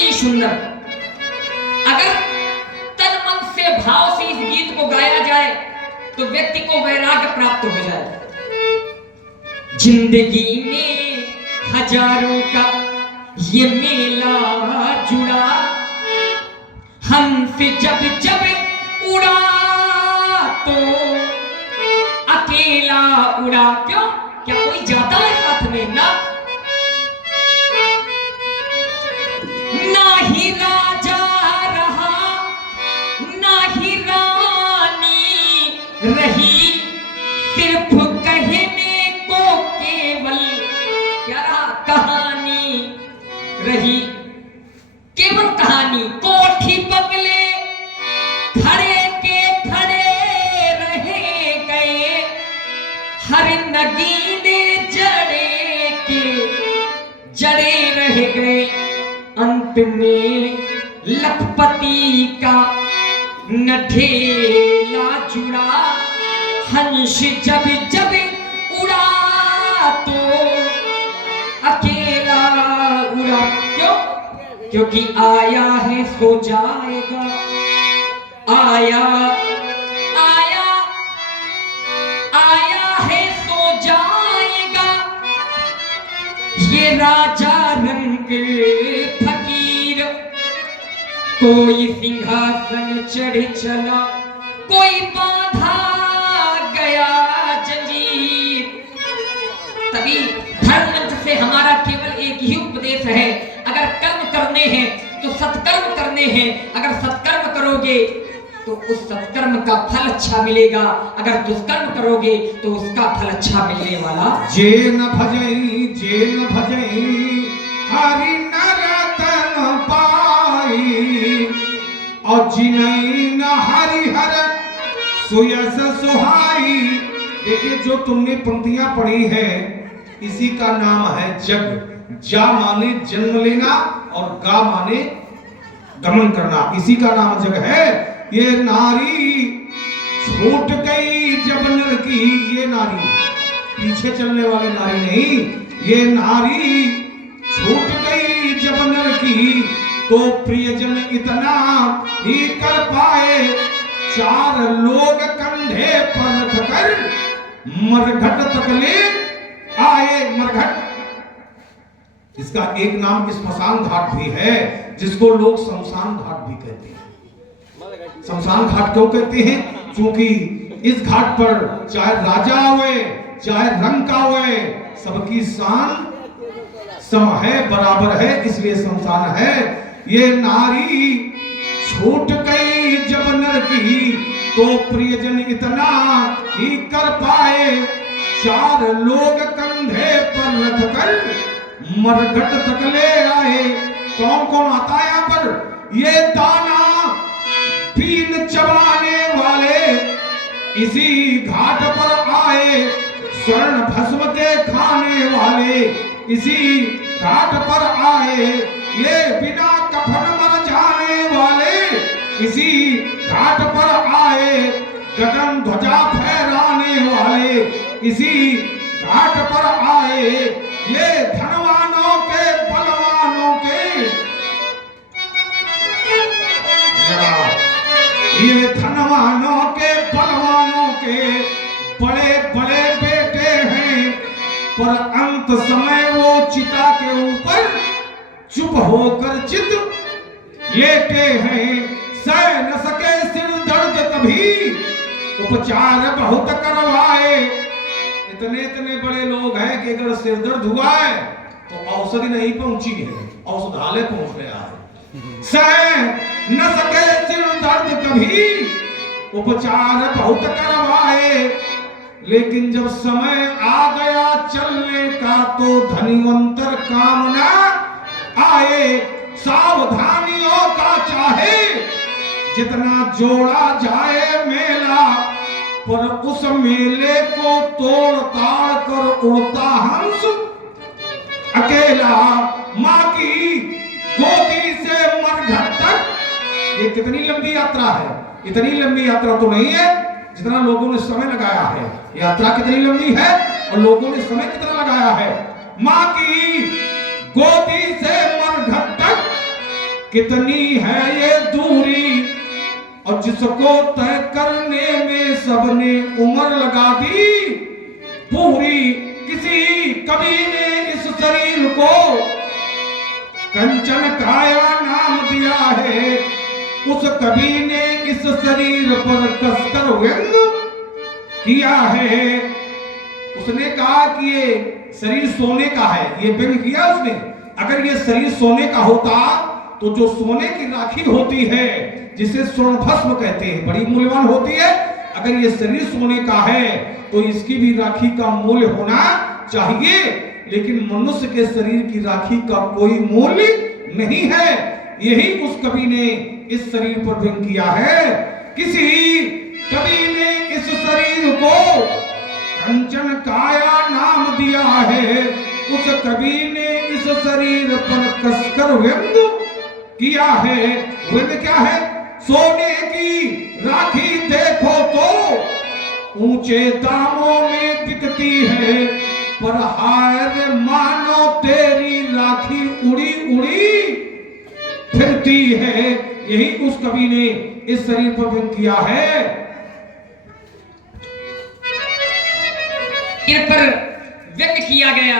ही सुंदर। अगर तन मन से भाव से इस गीत को गाया जाए तो व्यक्ति को वैराग्य प्राप्त हो जाए। जिंदगी में हजारों का ये मेला जुड़ा, हमसे जब जब उड़ा तो अकेला उड़ा। क्यों? क्या कोई जाता है साथ में? ना ही राजा रहा, ना ही रानी रही, सिर्फ कहने को केवल क्या रहा? कहानी रही। केवल कहानी। कोठी बंगले खड़े के खड़े रह गए, हर नगीने जड़े के जड़े रह गए। अंत में लखपति का न ढेला जुड़ा, हंस जब जब उड़ा तो अकेला उड़ा। क्यों? क्योंकि आया है सो जाएगा, आया आया आया है सो जाएगा। ये राजा रंग फकीर, कोई सिंहासन चढ़ चला, कोई बांधा गया जंजीर। तभी धर्म मंच से हमारा केवल एक ही उपदेश है, अगर कर्म करने हैं तो सत्कर्म करने हैं। अगर सत्कर्म करोगे तो उस सत्कर्म का फल अच्छा मिलेगा, अगर दुष्कर्म करोगे तो उसका फल अच्छा मिलने वाला। जे न भजई हरि नरतन पाई, और जिनई न हरिहर सुयस सुहाई। देखिए, जो तुमने पंक्तियां पढ़ी है इसी का नाम है जग। जा माने जन्म लेना और गा माने गमन करना, इसी का नाम जग है। ये नारी छूट गई जब नर की, ये नारी पीछे चलने वाली नारी नहीं, ये नारी छूट गई जब नर की, तो प्रियजन इतना ही कर पाए। चार लोग कंधे पर रखकर मरघट तक ले आए। मरघट, इसका एक नाम स्मशान घाट भी है, जिसको लोग शमशान घाट भी कहते हैं। शमशान घाट क्यों कहते हैं? क्योंकि इस घाट पर चाहे राजा हुए चाहे रंग का हुए, सबकी शान सम है, बराबर है, इसलिए शमशान है। ये नारी छूट गई जब नर की, तो प्रियजन इतना ही कर पाए। चार लोग कंधे पर रखकर मरघट तक ले आए। कौन कौन आता है यहाँ पर? ये दाना बीन चबाने वाले इसी घाट पर आए, स्वर्ण भस्म के खाने वाले इसी घाट पर आए, ये बिना कफन मर जाने वाले इसी घाट पर आए, गगन ध्वजा फहराने वाले इसी घाट पर आए, ये धनवानों के बलवानों के, ये धनवानों के बलवानों के बड़े बड़े बेटे हैं, पर अंत समय वो चिता के ऊपर चुप होकर चित लेटे हैं। सह न सके सिर दर्द कभी, उपचार बहुत करवाए। इतने इतने बड़े लोग हैं कि अगर सिर दर्द हुआ है तो औषधि नहीं पहुंची है, औषधालय पहुंच गया है। सह न सके सिर दर्द कभी, उपचार बहुत करवाए। लेकिन जब समय आ गया चलने का तो धनिवंतर काम न आए। सावधानियों का चाहे जितना जोड़ा जाए मेला, पर उस मेले को तोड़ ताड़ कर उड़ता हंस अकेला। माँ की गोदी से मरघट तक ये कितनी लंबी यात्रा है? इतनी लंबी यात्रा तो नहीं है जितना लोगों ने समय लगाया है। यात्रा कितनी लंबी है और लोगों ने समय कितना लगाया है। माँ की गोदी से मरघट तक कितनी है ये दूरी, और जिसको तय करने में सबने उम्र लगा दी पूरी। किसी कवि ने इस शरीर को कंचन काया नाम दिया है, उस कवि ने इस शरीर पर कसकर व्यंग किया है। उसने कहा कि ये शरीर सोने का है, ये व्यंग किया उसने। अगर ये शरीर सोने का होता तो जो सोने की राखी होती है, जिसे स्वर्ण भस्म कहते हैं, बड़ी मूल्यवान होती है। अगर ये शरीर सोने का है तो इसकी भी राखी का मूल्य होना चाहिए, लेकिन मनुष्य के शरीर की राखी का कोई मूल्य नहीं है। यही उस कवि ने इस शरीर पर व्यंग किया है। किसी कवि ने इस शरीर को कंचन काया नाम दिया है, उस कवि ने इस शरीर पर कसकर व्यंग किया है। व्यंग क्या है? सोने की राखी देखो तो ऊंचे दामों में बिकती है, पर हाय रे मानो तेरी राखी उड़ी उड़ी फिरती है। यही उस कवि ने इस शरीर पर व्यंग किया है। इन पर व्यंग किया गया